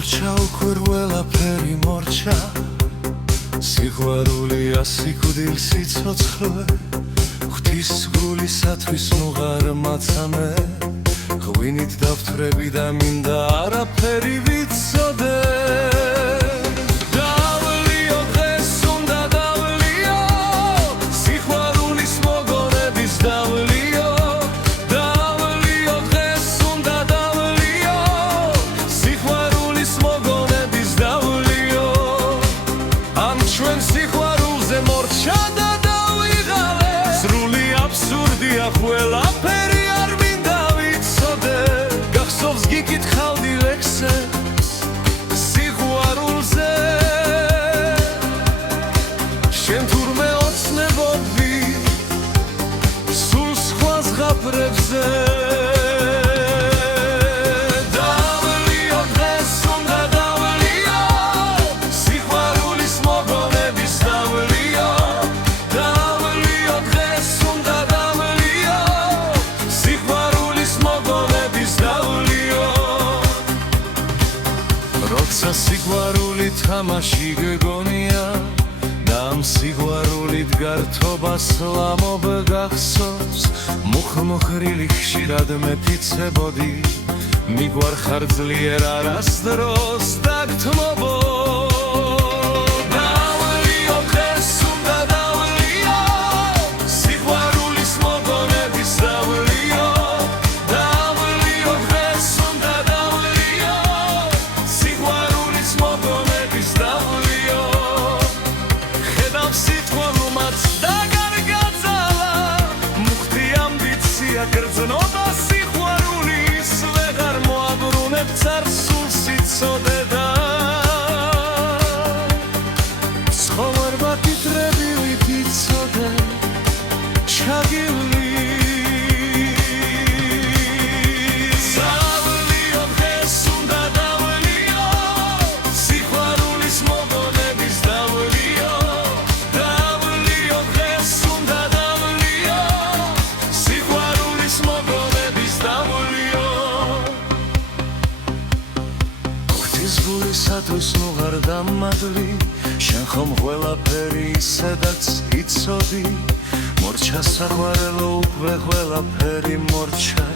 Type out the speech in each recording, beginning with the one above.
მორჩა უკვე ყველაფერი მორჩა სიყვარულია სიკვდილ სიცოცხლე ღვთის გულისათვის ნუღარ მაცამე ღვინით დავთვრები და მინდა არაფერი ვიცოდე ყველაფერი არ მინდა ვიცოდე გახსოვს გიკითხავდი ლექსებს სიყვარულზე შენ თურმე ოცნებობდი სულ სხვა ზღაპრებზე როცა სიყვარულით თამაში გეგონია და ამ სიყვარულით გართობას ლამობ გახსოვს მუხმუხრილი ხშირად მეფიცებოდი მიგვარხარ ძლიერ არასდროს დაგთმობო გრძნობა სიყვარულის ვეღარ მოაბრუნებ წარსულ სიცოდე და ცხოვრება კითრებილი ვიცოდე ჩაგილი ზავლიო დღეს უნდა დავლიო სიყვარულის მოგონების დავლიო დავლიო დღეს უნდა დავლიო გულისათვის ნუღარ დამადლი შენ ხომ ყველაფერი ისედაც იცოდი მორჩა საყვარელო უკვე ყველაფერი მორჩა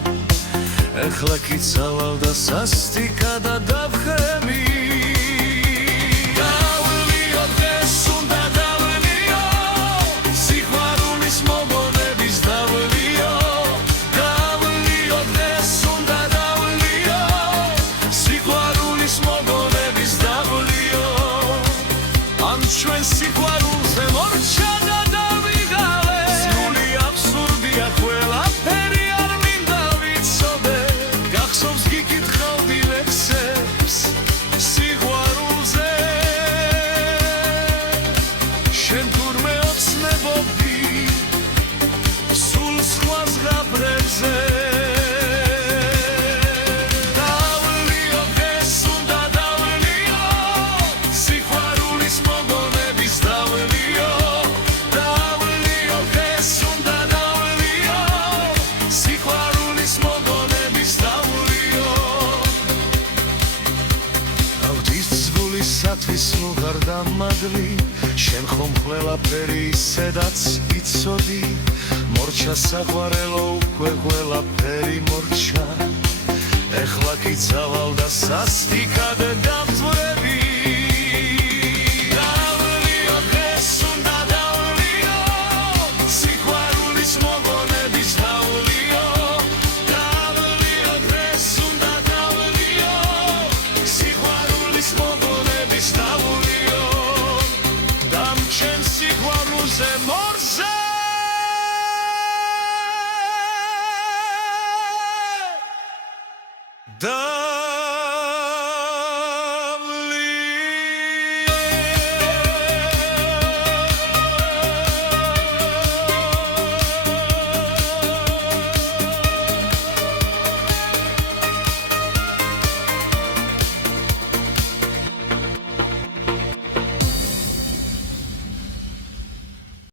ეხლა კი წავალ და სასტიკა და დავხემი დავლიო დღეს უნდა დავლიო სიყვარულის მოგონების დავლიო დავლიო დღეს უნდა დავლიო სიყვარულის მოგონების დავლიო ამ ჩვენ სიყვარულზე მორჩა და დავიღალე სრული აბსურდია ყველაფერი არ მინდა ვიცოდე გახსოვს გიკითხავდი ლექსებს სიყვარულზე შენ თურმე ოცნებობდი სულ სხვა ზღაპრებზე თვის ნუღარ დამადლი შენ ხომ ყველაფერი ისედაც იცოდი მორჩა საყვარელო უკვე ყველაფერი მორჩა ეხლა კი წავალ და სასტიკად